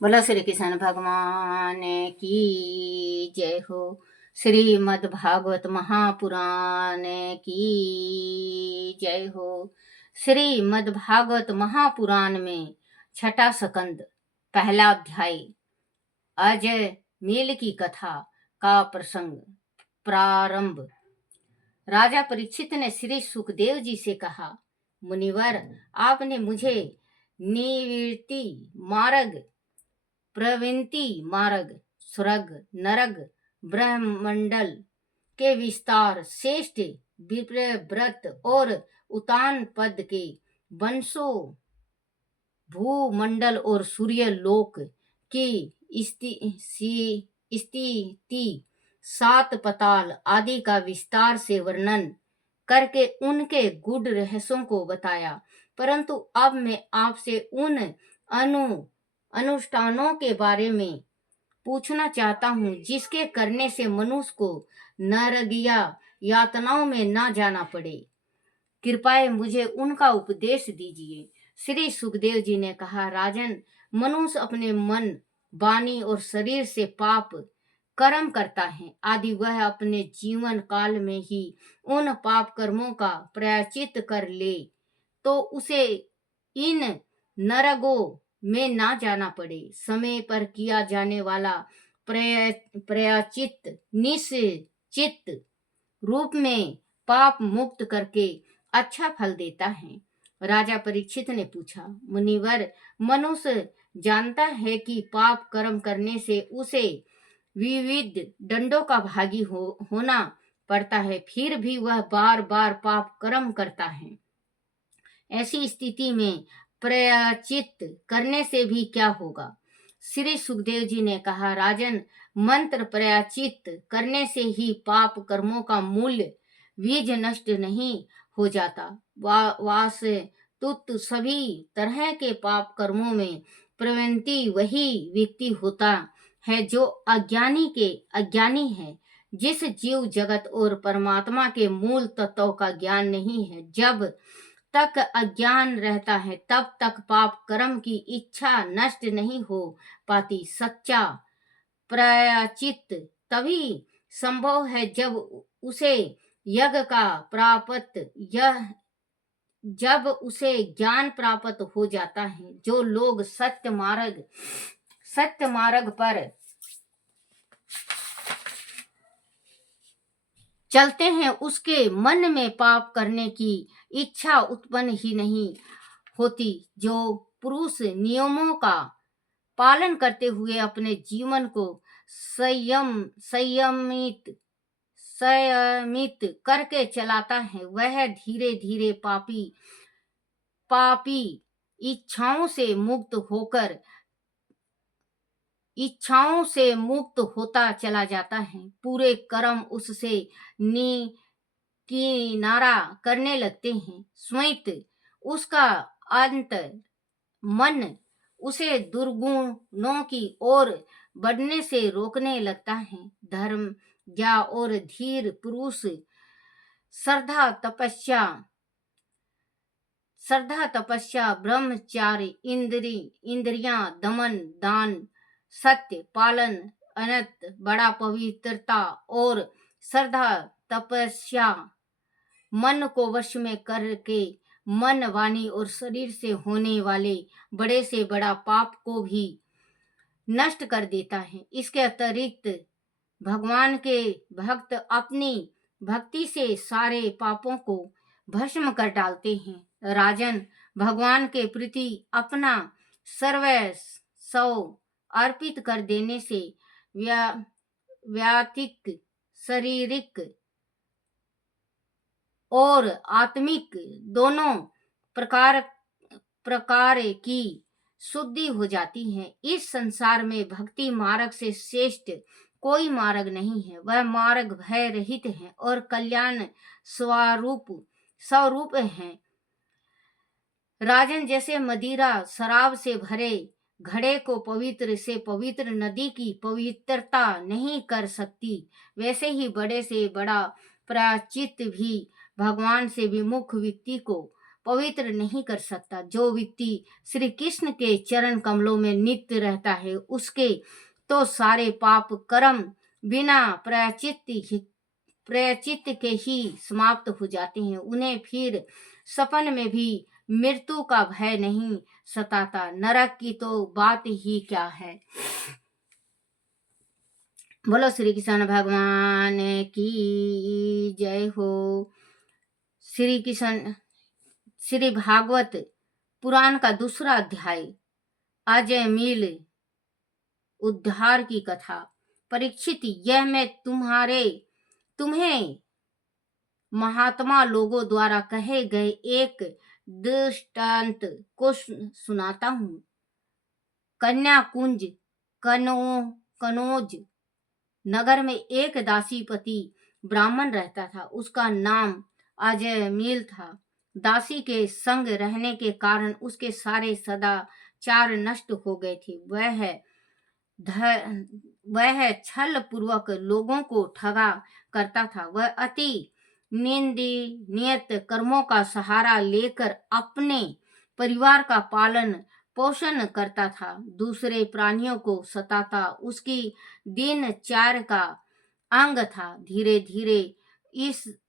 बोलो श्री कृष्ण भगवान की जय हो। श्रीमद् भागवत महापुराण की जय हो। श्रीमद् भागवत महापुराण में छठा स्कंद पहला अध्याय अजय मेल की कथा का प्रसंग प्रारंभ। राजा परीक्षित ने श्री सुखदेव जी से कहा, मुनिवर, आपने मुझे निवृत्ति मार्ग, प्रवृत्ति मार्ग, स्वर्ग, नरक, ब्रह्मंडल के विस्तार, श्रेष्ठ विप्र व्रत और उतान पद के वंशों, भूमंडल और सूर्य लोक की स्थिति, सात पताल आदि का विस्तार से वर्णन करके उनके गूढ़ रहस्यों को बताया। परंतु अब मैं आपसे उन अनुष्ठानों के बारे में पूछना चाहता हूँ जिसके करने से मनुष्य को नरकीय यातनाओं में न जाना पड़े। कृपया मुझे उनका उपदेश दीजिए। श्री सुखदेव जी ने कहा, राजन, मनुष्य अपने मन, वाणी और शरीर से पाप कर्म करता है। आदि वह अपने जीवन काल में ही उन पाप कर्मों का प्रायश्चित कर ले तो उसे इन नरकों में ना जाना पड़े। समय पर किया जाने वाला प्रायश्चित निश्चित रूप में पाप मुक्त करके अच्छा फल देता है। राजा परीक्षित ने पूछा, मुनिवर, मनुष्य जानता है कि पाप कर्म करने से उसे विविध दंडों का भागी होना पड़ता है, फिर भी वह बार बार पाप कर्म करता है। ऐसी स्थिति में प्रायश्चित करने से भी क्या होगा? श्री सुखदेव जी ने कहा, राजन, मंत्र प्रायश्चित करने से ही पाप कर्मों का मूल्य बीज नष्ट नहीं हो जाता। वास्तुत सभी तरह के पाप कर्मों में प्रवृत्ति वही व्यक्ति होता है जो अज्ञानी है। जिस जीव जगत और परमात्मा के मूल तत्वों का ज्ञान नहीं है, जब तक अज्ञान रहता है तब तक पाप कर्म की इच्छा नष्ट नहीं हो पाती। सच्चा प्रायश्चित तभी संभव है जब उसे यज्ञ का जब उसे ज्ञान प्राप्त हो जाता है। जो लोग सत्य मार्ग पर चलते हैं उसके मन में पाप करने की इच्छा उत्पन्न ही नहीं होती। जो पुरुष नियमों का पालन करते हुए अपने जीवन को संयमित करके चलाता है, वह धीरे धीरे पापी इच्छाओं से मुक्त होता चला जाता है। पूरे कर्म उससे किनारा करने लगते हैं। स्वयं उसका अंत मन उसे दुर्गुणों की ओर बढ़ने से रोकने लगता है। धर्म ज्ञा और धीर पुरुष श्रद्धा तपस्या, ब्रह्मचार्य, इंद्रियां दमन, दान, सत्य पालन, अनंत बड़ा पवित्रता और श्रद्धा तपस्या मन को वश में करके मन, वाणी और शरीर से होने वाले बड़े से बड़ा पाप को भी नष्ट कर देता है। इसके अतिरिक्त भगवान के भक्त अपनी भक्ति से सारे पापों को भस्म कर डालते हैं। राजन, भगवान के प्रति अपना सर्वस्व अर्पित कर देने से व्यातिक, शारीरिक और आत्मिक दोनों प्रकार की शुद्धि हो जाती है। इस संसार में भक्ति मार्ग से श्रेष्ठ कोई मार्ग नहीं है। वह मार्ग भय रहित है और कल्याण स्वरूप है। राजन, जैसे मदिरा शराब से भरे घड़े को पवित्र से पवित्र नदी की पवित्रता नहीं कर सकती, वैसे ही बड़े से बड़ा प्रायश्चित भी भगवान से विमुख व्यक्ति को पवित्र नहीं कर सकता। जो व्यक्ति श्री कृष्ण के चरण कमलों में नित्य रहता है, उसके तो सारे पाप कर्म बिना प्रायश्चित के ही समाप्त हो जाते हैं। उन्हें फिर सपन में भी मृत्यु का भय नहीं सताता। नरक की तो बात ही क्या है। बोलो श्री कृष्ण भगवान की जय हो। श्री कृष्ण श्री भागवत पुराण का दूसरा अध्याय, अजय मील उद्धार की कथा। परीक्षित, यह मैं तुम्हें महात्मा लोगों द्वारा कहे गए एक दृष्टांत को सुनाता हूँ। कन्याकुंज कनौज नगर में एक दासीपति ब्राह्मण रहता था। उसका नाम अजय मील था। दासी के संग रहने के कारण उसके सारे सदाचार नष्ट हो गए थे। वह छल पूर्वक लोगों को ठगा करता था। वह अति नियत कर्मों का सहारा लेकर अपने परिवार का पालन पोषण करता था। दूसरे प्राणियों को सताता उसकी दिनचर्या का अंग था। धीरे धीरे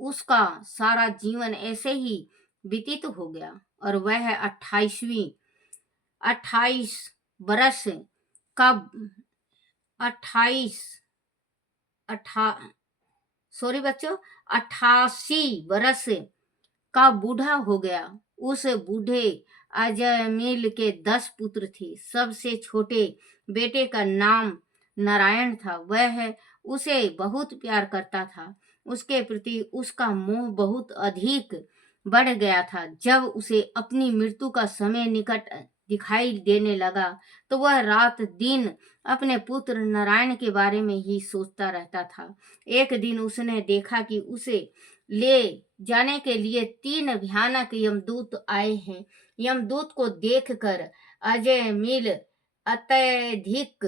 उसका सारा जीवन ऐसे ही व्यतीत हो गया और वह 28 बरस का 88 बरस का बूढ़ा हो गया। उस बूढ़े अजय मील के 10 पुत्र थे। सबसे छोटे बेटे का नाम नारायण था। वह उसे बहुत प्यार करता था। उसके प्रति उसका मोह बहुत अधिक बढ़ गया था। जब उसे अपनी मृत्यु का समय निकट दिखाई देने लगा तो वह रात दिन अपने पुत्र नारायण के बारे में ही सोचता रहता था। एक दिन उसने देखा कि उसे ले जाने के लिए 3 भयानक यमदूत आए हैं। यमदूत को देखकर अजय मील अत्यधिक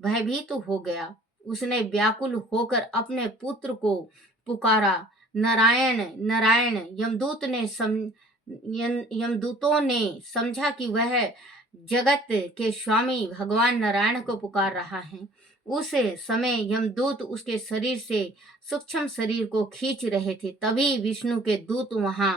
भयभीत हो गया। उसने व्याकुल होकर अपने पुत्र को पुकारा, नारायण नारायण। यमदूतों ने समझा कि वह जगत के स्वामी भगवान नारायण को पुकार रहा है। उस समय यमदूत उसके शरीर से सूक्ष्म शरीर को खींच रहे थे। तभी विष्णु के दूत वहां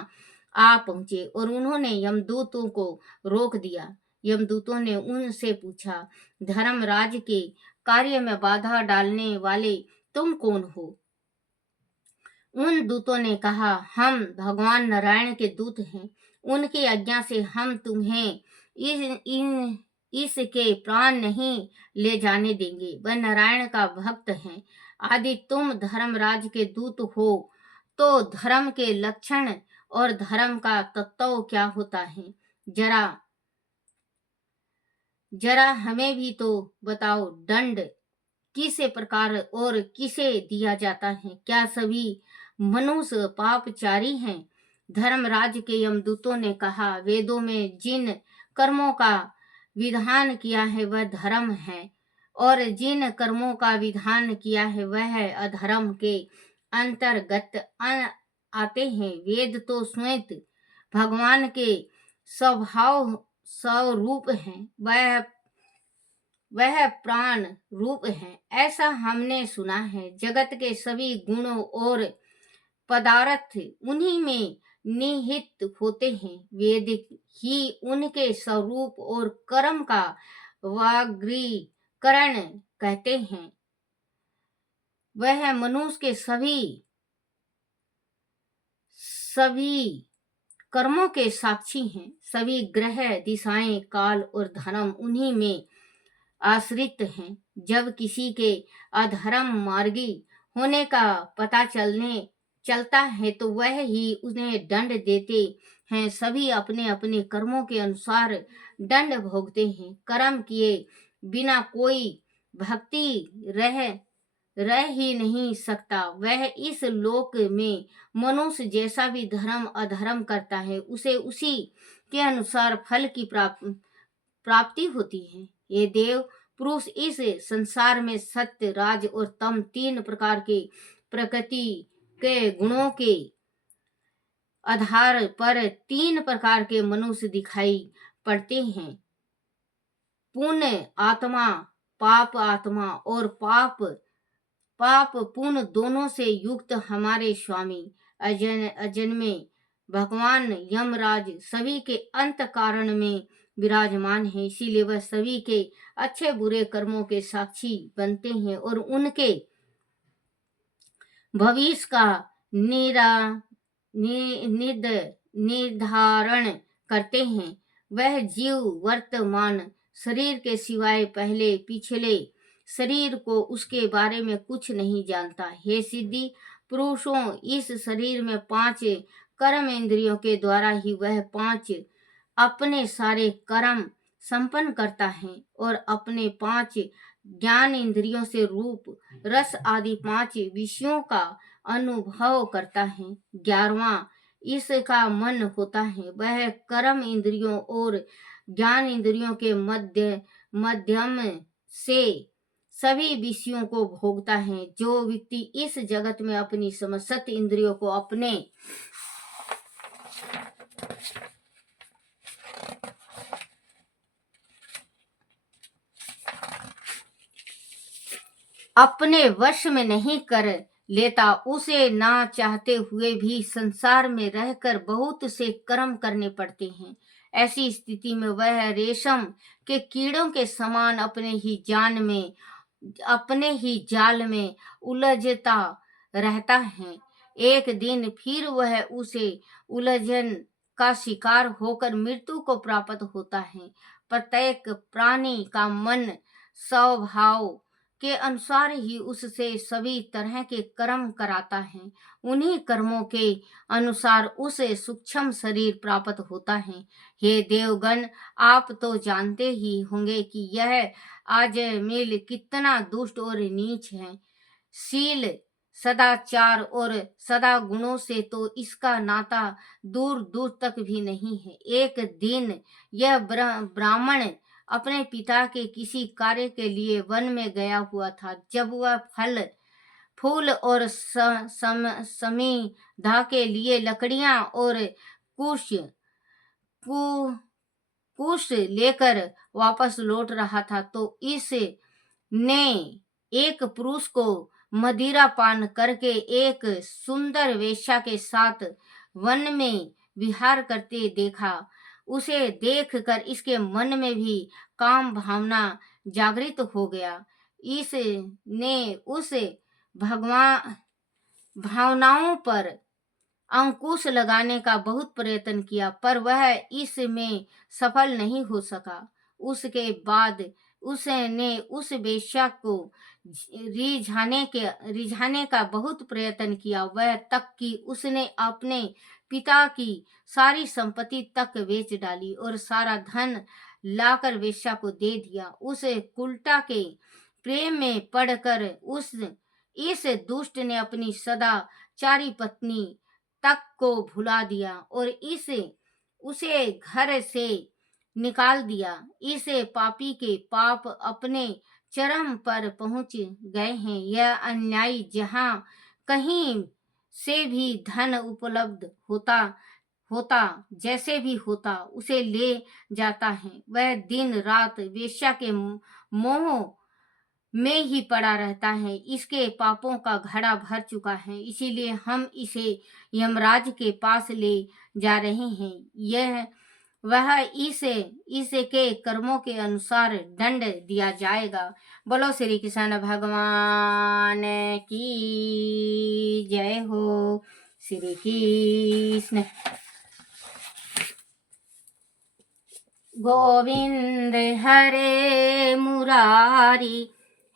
आ पहुंचे और उन्होंने यमदूतों को रोक दिया। यमदूतों ने उनसे पूछा, धर्मराज के कार्य में बाधा डालने वाले तुम कौन हो? उन दूतों ने कहा, हम भगवान नारायण के दूत हैं। उनकी आज्ञा से हम तुम्हें इसके प्राण नहीं ले जाने देंगे। वह नारायण का भक्त है। यदि तुम धर्मराज के दूत हो तो धर्म के लक्षण और धर्म का तत्व क्या होता है, जरा हमें भी तो बताओ। दंड किस प्रकार और किसे दिया जाता है? क्या सभी मनुष्य पापचारी हैं? धर्मराज के यमदूतों ने कहा, वेदों में जिन कर्मों का विधान किया है वह धर्म है और जिन कर्मों का विधान किया है वह अधर्म के अंतर्गत आते हैं। वेद तो स्वयं भगवान के स्वरूप हैं। वह प्राण रूप है, ऐसा हमने सुना है। जगत के सभी गुणों और पदार्थ उन्हीं में निहित होते हैं। वेद ही उनके स्वरूप और कर्म का वर्गीकरण कहते हैं। वह मनुष्य के सभी कर्मों के साक्षी हैं। सभी ग्रह, दिशाएं, काल और धर्म उन्हीं में आश्रित हैं। जब किसी के अधर्म मार्गी होने का पता चलता है तो वह ही उन्हें दंड देते हैं। सभी अपने अपने कर्मों के अनुसार दंड भोगते हैं। कर्म किए बिना कोई भक्ति रह ही नहीं सकता। वह इस लोक में मनुष्य जैसा भी धर्म अधर्म करता है उसे उसी के अनुसार फल की प्राप्ति होती है। ये देव पुरुष इस संसार में सत्य, राज और तम 3 प्रकार के प्रकृति के गुणों के आधार पर 3 प्रकार के मनुष्य दिखाई पड़ते हैं, पुण्य आत्मा, पाप आत्मा और पाप पुण्य दोनों से युक्त हमारे स्वामी अजन्मे भगवान यमराज सभी के अंत कारण में विराजमान है। इसीलिए वह सभी के अच्छे बुरे कर्मों के साक्षी बनते हैं और उनके भविष्य का निर्धारण करते हैं। वह जीव वर्तमान शरीर के सिवाय पहले पिछले शरीर को उसके बारे में कुछ नहीं जानता। हे सिद्धि पुरुषों, इस शरीर में 5 कर्म इंद्रियों के द्वारा ही वह 5 अपने सारे कर्म संपन्न करता है और अपने 5 ज्ञान इंद्रियों से रूप रस आदि 5 विषयों का अनुभव करता है। 11वां इसका मन होता है, वह कर्म इंद्रियों और ज्ञान इंद्रियों के माध्यम से सभी विषयों को भोगता है। जो व्यक्ति इस जगत में अपनी समस्त इंद्रियों को अपने वश में नहीं कर लेता, उसे ना चाहते हुए भी संसार में रहकर बहुत से कर्म करने पड़ते हैं। ऐसी स्थिति में वह रेशम के कीड़ों के समान अपने ही जाल में उलझता रहता है। एक दिन फिर वह उसे उलझन का शिकार होकर मृत्यु को प्राप्त होता है। प्रत्येक प्राणी का मन स्वभाव के अनुसार ही उससे सभी तरह के कर्म कराता है। उन्हीं कर्मों के अनुसार उसे सूक्ष्म शरीर प्राप्त होता है। हे देवगण, आप तो जानते ही होंगे कि यह अजमिल कितना दुष्ट और नीच है। शील, सदाचार और सदा गुणों से तो इसका नाता दूर दूर तक भी नहीं है। एक दिन यह ब्राह्मण अपने पिता के किसी कार्य के लिए वन में गया हुआ था। जब वह फल फूल और समिधा के लिए लकड़ियां और कुश कुश लेकर वापस लौट रहा था, तो इसने एक पुरुष को मदिरा पान करके एक सुंदर वेश्या के साथ वन में विहार करते देखा। उसे देखकर इसके मन में भी काम भावना जागृत हो गया। इसने उस भावनाओं पर अंकुश लगाने का बहुत प्रयत्न किया, पर वह इसमें सफल नहीं हो सका। उसके बाद उसने उस वेश्या को रिझाने का बहुत प्रयत्न किया, वह तक कि उसने अपने पिता की सारी संपत्ति तक बेच डाली और सारा धन लाकर वेश्या को दे दिया। उस कुलटा के प्रेम में पड़कर इस दुष्ट ने अपनी सदाचारी पत्नी तक को भुला दिया और उसे घर से निकाल दिया। इसे पापी के पाप अपने चरम पर पहुंच गए हैं। यह अन्याय जहां कहीं से भी धन उपलब्ध होता जैसे भी होता उसे ले जाता है। वह दिन रात वेश्या के मोह में ही पड़ा रहता है। इसके पापों का घड़ा भर चुका है, इसीलिए हम इसे यमराज के पास ले जा रहे हैं। वह इसके कर्मों के अनुसार दंड दिया जाएगा। बोलो श्री कृष्ण भगवान की जय हो। श्री कृष्ण गोविंद हरे मुरारी,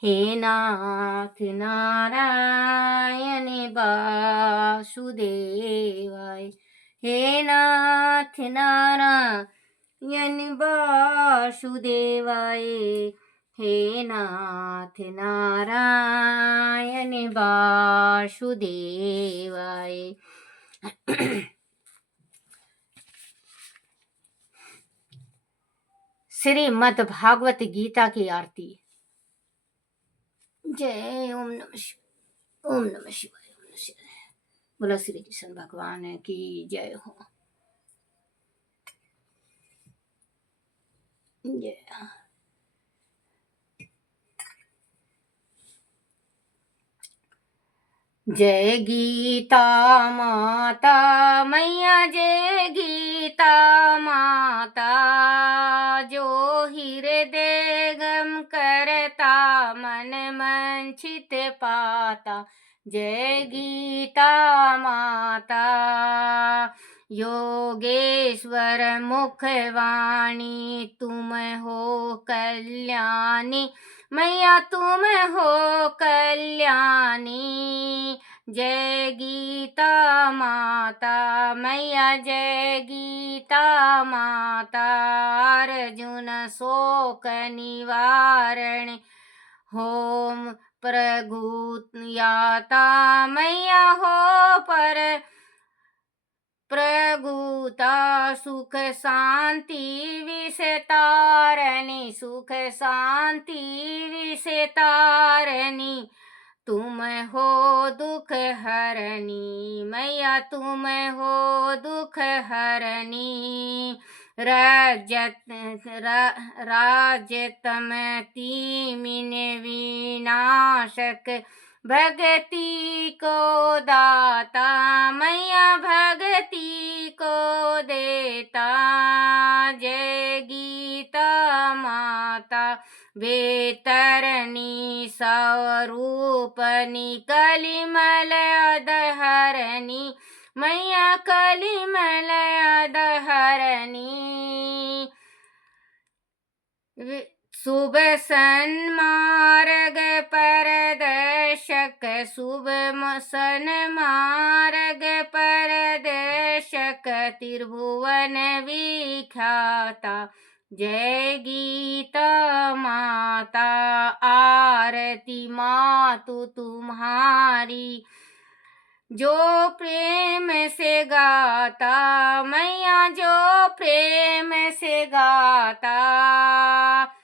हे नाथ नारायण वासुदेवाय, हे नाथ नारायण वासुदेवाय, हे नाथ नारायण वासुदेवाय। श्रीमद् भागवत गीता की आरती। जय ओम नमः शिवाय, ओम नमः शिवाय, ओम नमः शिवाय। बोलो श्री कृष्ण भगवान की जय हो। जय। जय गीता माता मैया, जय गीता माता, जो हृदय गम करता मन मंचित पाता। जय गीता माता। योगेश्वर मुखवाणी तुम हो कल्याणी, मैया तुम हो कल्याणी। जय गीता माता मैया, जय गीता माता। अर्जुन शोक निवारण होम प्रभुयाता, मैया हो पर प्रभुता। सुख शांति विषतारणी, सुख शांति विषतारणी। तुम हो दुख हरणी, मैया तुम हो दुख हरणी। राजतम तीमिन विनाशक, भक्ति को दाता, मैया भक्ति को देता। जय गीता माता। वेतरणी स्वरूपनी कलिमल अधहरणी, मैया कलिमल अधहरणी। शुभ सन्मार्ग परदर्शक, शुभ सन्मार्ग परदर्शक, त्रिभुवन विख्याता। जय गीता माता। आरती मातु तुम्हारी, जो प्रेम से गाता, मैया जो प्रेम से गाता।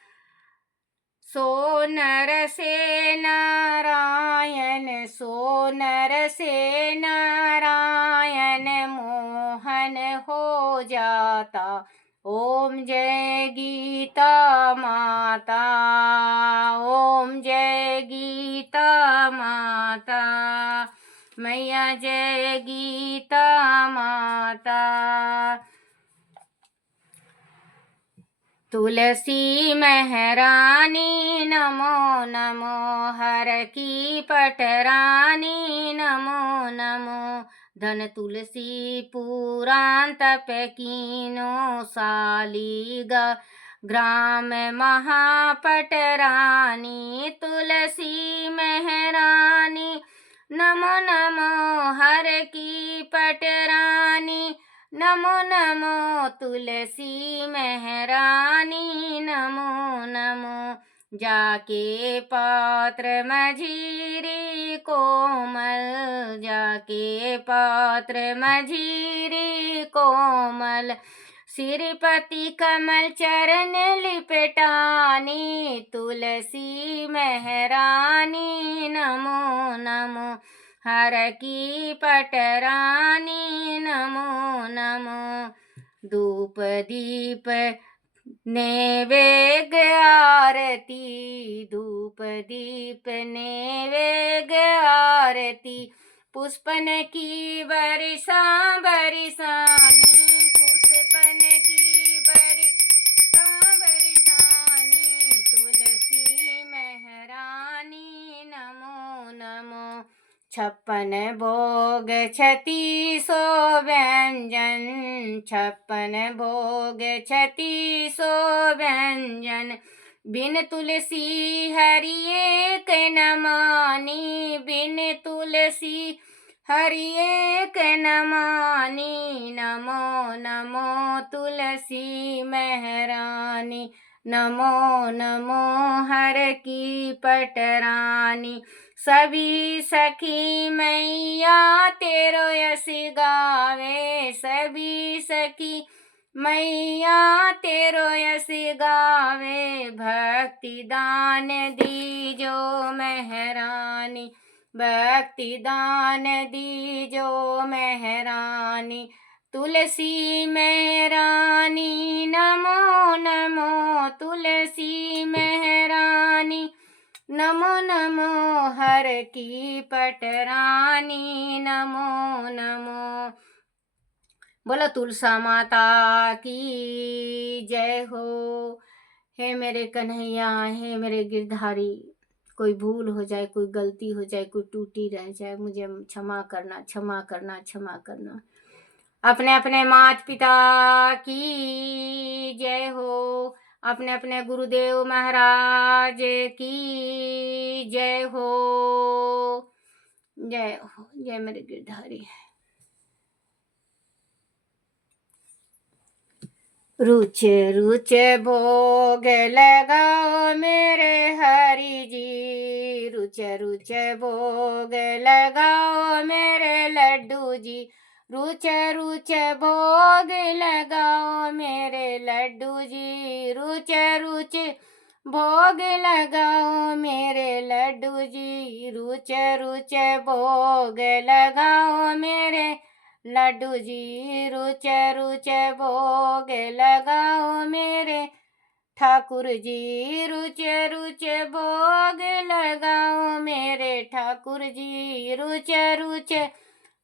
सो नर से नारायण, सो नर से नारायण, मोहन हो जाता। ओम जय गीता माता, ओम जय गीता माता, मैया जय गीता माता। तुलसी महरानी नमो नमो, हर की पटरानी नमो नमो। धन तुलसी पुराण तप कीनो, सालीगा ग्राम महापटरानी। तुलसी महरानी नमो नमो, हर की पटरानी नमो नमो। तुलसी महरानी नमो नमो। जाके पात्र मझीरी कोमल, जाके पात्र मझीरी कोमल। श्रीपति कमल चरण लिपटानी, तुलसी महरानी नमो नमो। हर की पटरानी नमो नमो। धूप दीप नैवेद्य आरती, धूप दीप नैवेद्य आरती। पुष्पन की बरसा बरसानी, पुष्पन की बरसा बरसानी। तुलसी महरानी नमो नमो। 56 भोग 3600 व्यंजन, 56 भोग 3600 व्यंजन। बिन तुलसी हरि एक न मानी, बिन तुलसी हरि एक न मानी। नमो नमो तुलसी महरानी, नमो नमो हर की पटरानी। सभी सखी मैया तेरो यश गावे, सभी सखी मैया तेरो यश गावे। भक्ति दान दीजो महरानी, भक्ति दान दीजो मेहरानी, तुलसी मेहरानी नमो नमो, तुलसी मेहरानी नमो नमो, हर की पटरानी नमो नमो। बोलो तुलसा माता की जय हो। हे मेरे कन्हैया, हे मेरे गिरधारी, कोई भूल हो जाए, कोई गलती हो जाए, कोई टूटी रह जाए, मुझे क्षमा करना, क्षमा करना, क्षमा करना। अपने अपने माता पिता की जय हो। अपने अपने गुरुदेव महाराज की जय हो। जय हो, जय मेरे गिरधारी। रुच रुच भोग लगाओ मेरे हरि जी, रुच रुच भोग लगाओ मेरे लड्डू जी, रुच रुच भोग लगाओ मेरे लड्डू जी, रुच रुच भोग लगाओ मेरे लड्डू जी, रुच रुच भोग लगाओ मेरे लड्डू जी, रुच रुच भोग लगाओ मेरे ठाकुर जी, रुच रुच भोग लगाओ मेरे ठाकुर जी, रुच रुच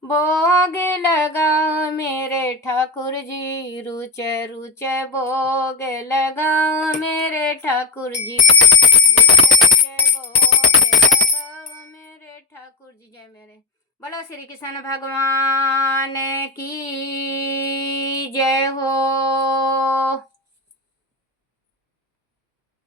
भोग लगाओ मेरे ठाकुर जी, रुच रुच भोग लगाओ मेरे ठाकुर जी, रुच रुच भोग लगाओ मेरे ठाकुर जी। जय मेरे। बोलो श्री कृष्ण भगवान की जय हो।